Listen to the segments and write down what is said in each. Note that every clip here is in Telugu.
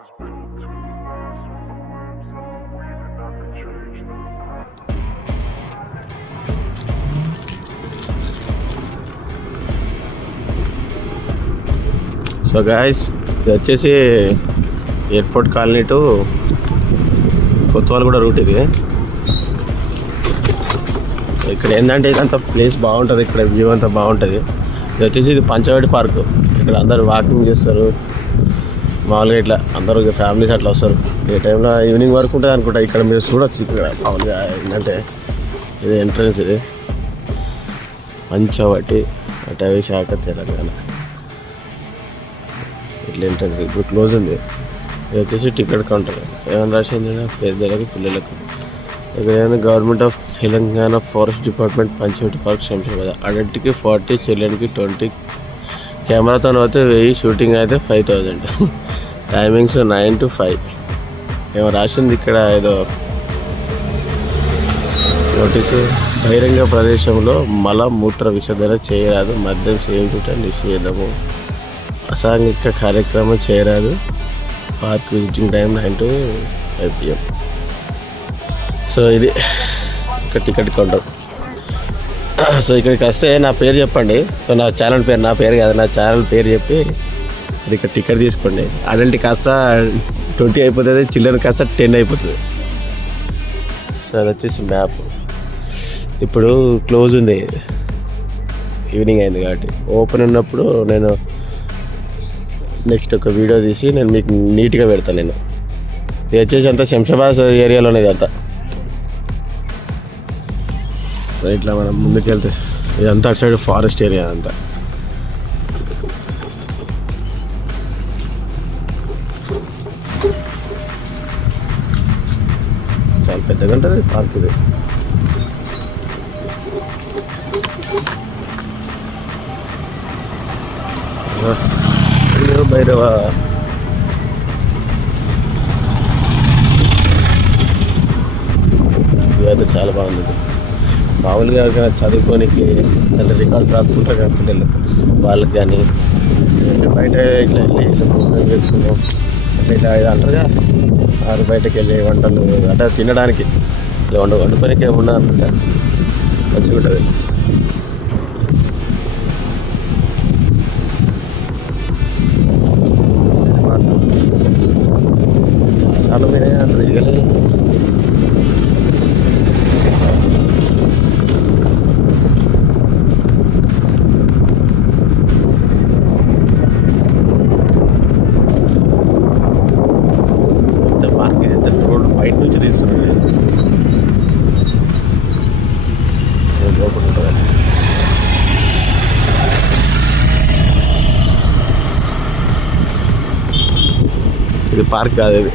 సో గాయస్, ఇది వచ్చేసి ఎయిర్పోర్ట్ కాలనీ టు కొత్తవాళ్ళగూడ రూట్. ఇది ఇక్కడ ఏంటంటే ఇదంతా ప్లేస్ బాగుంటుంది, ఇక్కడ వ్యూ అంతా బాగుంటుంది. ఇది వచ్చేసి ఇది పంచవటి పార్కు. ఇక్కడ అందరూ వాకింగ్ చేస్తారు మామూలుగా, ఇట్లా అందరూ ఫ్యామిలీస్ అట్లా వస్తారు. ఏ టైంలో ఈవినింగ్ వరకు ఉంటుంది అనుకుంటా. ఇక్కడ మీరు చూడొచ్చు. ఇక్కడ మామూలుగా ఏంటంటే ఇది ఎంట్రన్స్, ఇది పంచవటి అటవీ శాఖ తెలంగాణ. ఇట్లా ఎంట్రన్స్ ఇప్పుడు క్లోజ్ ఉంది. ఇది వచ్చేసి టికెట్ కౌంటర్. ఏమైనా రాసింది పేదలకు పిల్లలకు. ఇక్కడ ఏమైనా government of Telangana forest department Panchavati park Shamshabad. అడల్ట్కి 40, చిల్డ్రన్కి 20. కెమెరాతో అయితే 1000, షూటింగ్ అయితే 5000. Timings 9 to 5. ఏమో రాసింది ఇక్కడ ఏదో నోటీసు. బహిరంగ ప్రదేశంలో మల మూత్ర విసర్జన చేయరాదు, మద్యం సేవించుట నిషేధము, అసాంఘిక కార్యక్రమం చేయరాదు. Park visiting time 9 to 5 PM. So ఇది ఇక్కడ టికెట్ కౌంటర్. సో ఇక్కడికి వస్తే నా పేరు చెప్పండి. సో నా ఛానల్ పేరు, నా పేరు కాదు, నా ఛానల్ పేరు చెప్పి ఇక్కడ టికెట్ తీసుకోండి. అడల్ట్ కాస్త 20 అయిపోతుంది, చిల్డ్రన్ కాస్త 10 అయిపోతుంది. సో అది వచ్చేసి మ్యాప్. ఇప్పుడు క్లోజ్ ఉంది, ఈవినింగ్ అయింది కాబట్టి. ఓపెన్ ఉన్నప్పుడు నేను నెక్స్ట్ ఒక వీడియో తీసి నేను మీకు నీట్గా పెడతాను. నేను ఇది వచ్చేసి అంతా శంషాబాద్ ఏరియాలోనే అంతా. ఇట్లా మనం ముందుకు వెళ్తే ఇదంతా అటు సైడ్ ఫారెస్ట్ ఏరియా అంతా. చాలా పెద్దగా ఉంటుంది పార్క్ ఇది. భైరవ ఇది చాలా బాగుంది. మామూలుగా ఎవరికైనా చదువుకోనికి అంటే రికార్డ్స్ రాసుకుంటారు కదా పిల్లలు, వాళ్ళకి కానీ బయట ఇట్లా వెళ్ళి ప్రోగ్రామ్ చేసుకున్నాం అట్లా ఇట్లా ఇది అంటారుగా. వారు బయటకు వెళ్ళి వంటలు అంటే తినడానికి ఇలా వండుకోనికి ఏమన్నా అనుకుంటా మంచిగా ఉంటుంది. చాలా మీరే అంటారు దిగలేదు. బయట నుంచి తీస్తున్నాను లోపల ఉంటుంది. ఇది పార్క్ కాదు, ఇది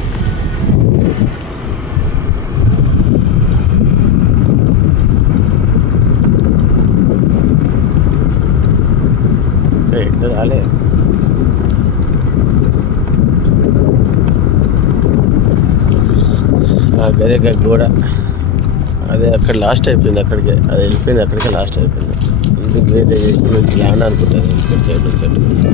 ఎక్కడ రాలే. గదే గోడ అదే అక్కడ లాస్ట్ అయిపోయింది. అక్కడికి అది వెళ్ళిపోయింది, అక్కడికే లాస్ట్ అయిపోయింది. ఇది వేరే నుంచి ల్యాండ్ అనుకుంటుంది ఇక్కడ సైడ్ నుంచి.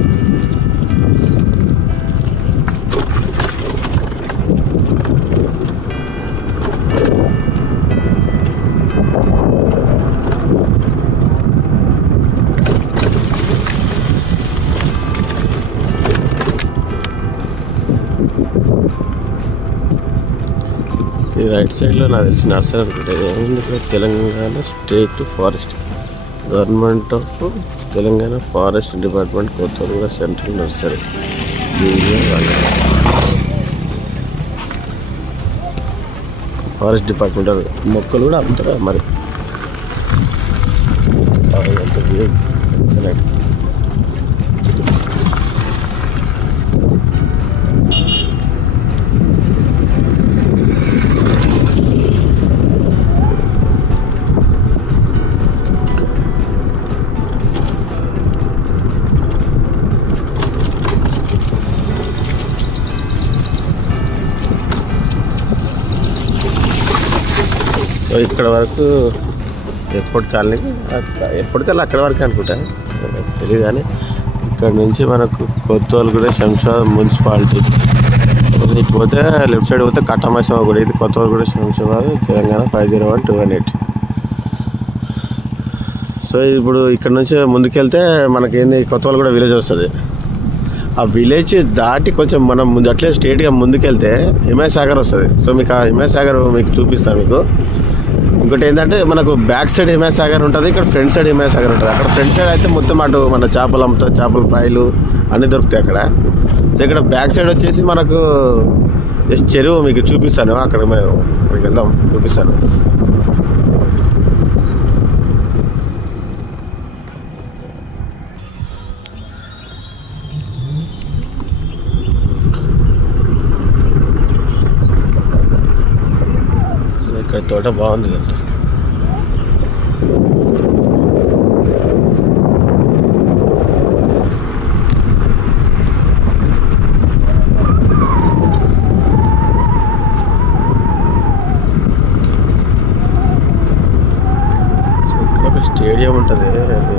ఈ రైట్ సైడ్లో నాకు తెలిసి నర్సరీ అనుకుంటే ఏముంది ఇక్కడ, Telangana state forest government of Telangana forest department Kothaguda central nursery. Forest department మొక్కలు కూడా అమ్ముతారా మరి. సో ఇక్కడ వరకు ఎయిర్పోర్ట్ కాలనీకి, ఎయిర్పోర్ట్ కాలనీ అక్కడ వరకు అనుకుంటా, తెలియదు. కానీ ఇక్కడ నుంచి మనకు కొత్తవాళ్ళగూడ శంషాబాద్ మున్సిపాలిటీ ఇటు పోతే లెఫ్ట్ సైడ్ పోతే కట్టమైసమ్మ గుడి, ఇది కొత్తగూడ శంషాబాద్ తెలంగాణ 501218. సో ఇప్పుడు ఇక్కడ నుంచి ముందుకెళ్తే మనకేంది కొత్తగూడ విలేజ్ వస్తుంది. ఆ విలేజ్ దాటి కొంచెం మనం ముందు అట్లే స్ట్రేట్గా ముందుకెళ్తే హిమాయసాగర్ వస్తుంది. సో మీకు ఆ హిమాయసాగర్ మీకు చూపిస్తాను మీకు. ఇంకోటి ఏంటంటే మనకు బ్యాక్ సైడ్ హిమాయసాగర్ ఉంటుంది, ఇక్కడ ఫ్రంట్ సైడ్ హిమాయసాగర్ ఉంటుంది. అక్కడ ఫ్రంట్ సైడ్ అయితే మొత్తం అటు మన చేపలు అమ్ముతారు, చేపల ఫ్రైలు అన్నీ దొరుకుతాయి అక్కడ. సో ఇక్కడ బ్యాక్ సైడ్ వచ్చేసి మనకు జస్ట్ చెరువు మీకు చూపిస్తాను. అక్కడ మేము అక్కడికి వెళ్దాం, చూపిస్తాను. ఇక్కడ తోట బాగుంది అంతా. ఇక్కడ ఒక స్టేడియం ఉంటుంది, అది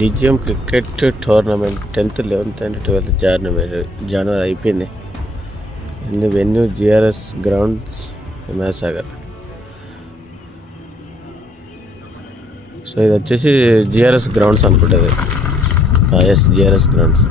DGM cricket tournament 10th, 11th and 12th జనవరి అయిపోయింది. In venue GRS grounds Himayatsagar. So ఇది వచ్చేసి జిఆర్ఎస్ గ్రౌండ్స్ అనుకుంటుంది. Yes, GRS grounds.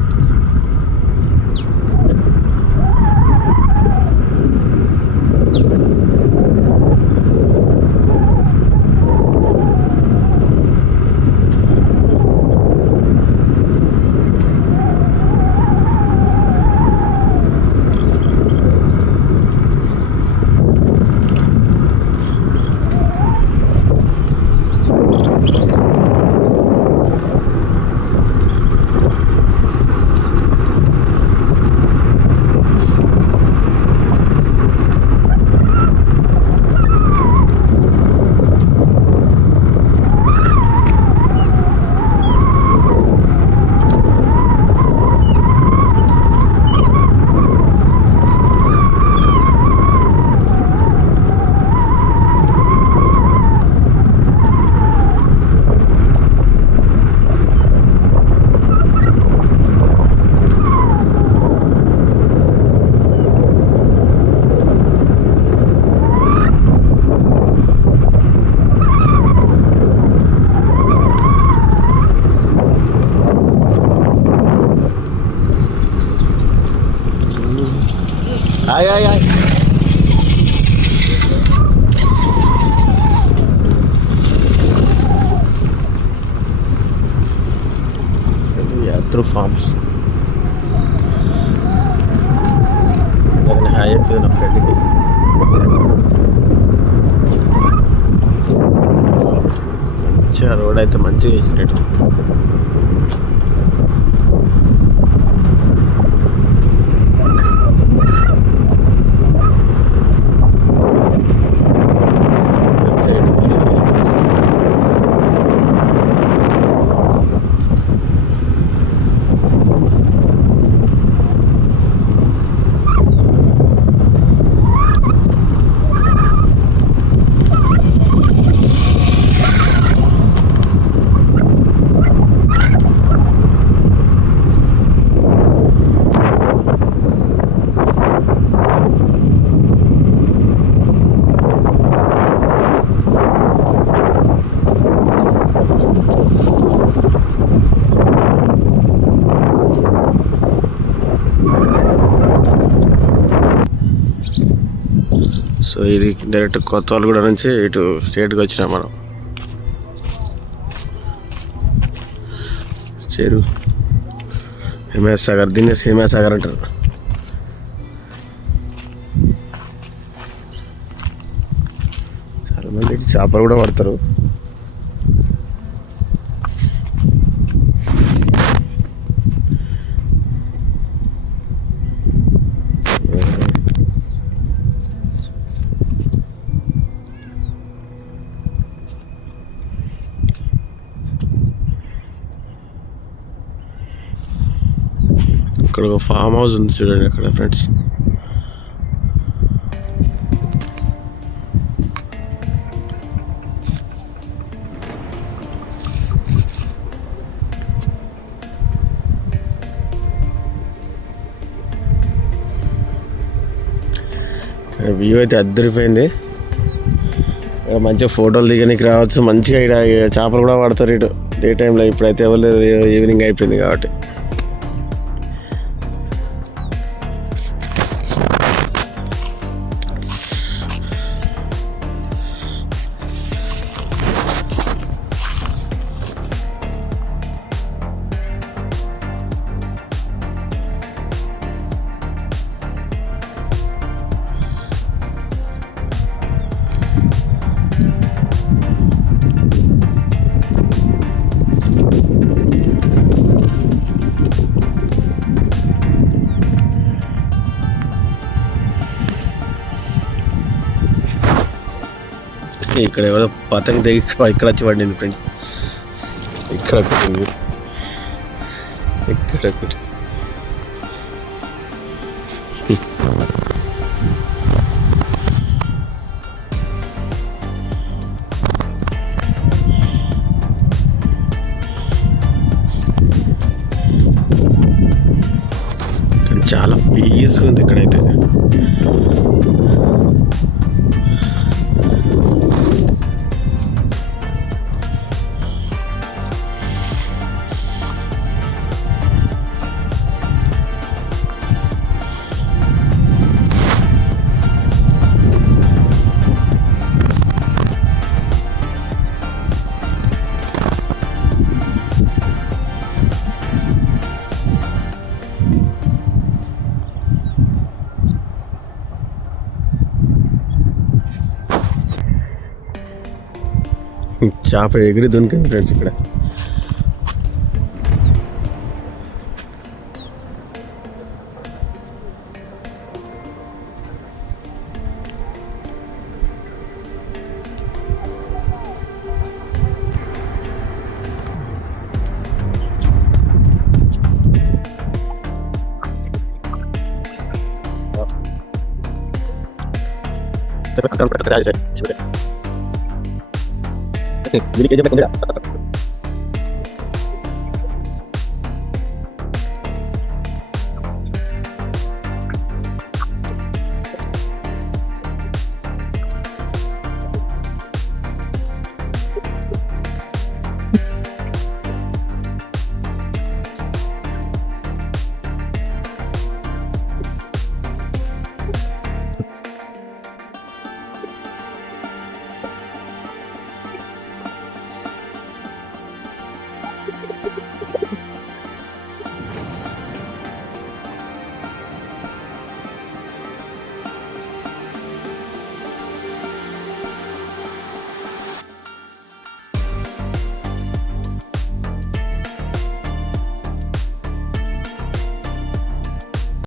Ay, ay, ay. Through farms. High up to the friendly. మంచిగా రోడ్ అయితే మంచిగా వేసినట్టు. సో ఇది డైరెక్ట్ కొత్తగూడ నుంచి ఇటు స్ట్రేట్గా వచ్చినాం మనం. చెరువు హిమాయసాగర్, దీన్ని హిమాయసాగర్ అంటారు. చాలామంది చేపలు కూడా పడతారు. ఇక్కడ ఒక ఫామ్ హౌస్ ఉంది చూడండి అక్కడ ఫ్రెండ్స్. వ్యూ అయితే అద్దరిపోయింది. ఇక్కడ మంచిగా ఫోటోలు దిగడానికి రావచ్చు. మంచిగా ఇక్కడ చేపలు కూడా పడతారు ఇటు డే టైంలో. ఇప్పుడైతే ఎవరు ఈవినింగ్ అయిపోయింది కాబట్టి. ఇక్కడ ఎవరో పతంగ దిగి ఇక్కడ వచ్చి పడింది ఫ్రెండ్స్. ఇక్కడ ఒకటి ఉంది, ఇక్కడ ఒకటి. చాలా పీస్గా ఉంది ఇక్కడైతే. చేప ఎగిరి దొనికింది ఫ్రెండ్స్ ఇక్కడ. Jadi kerja mereka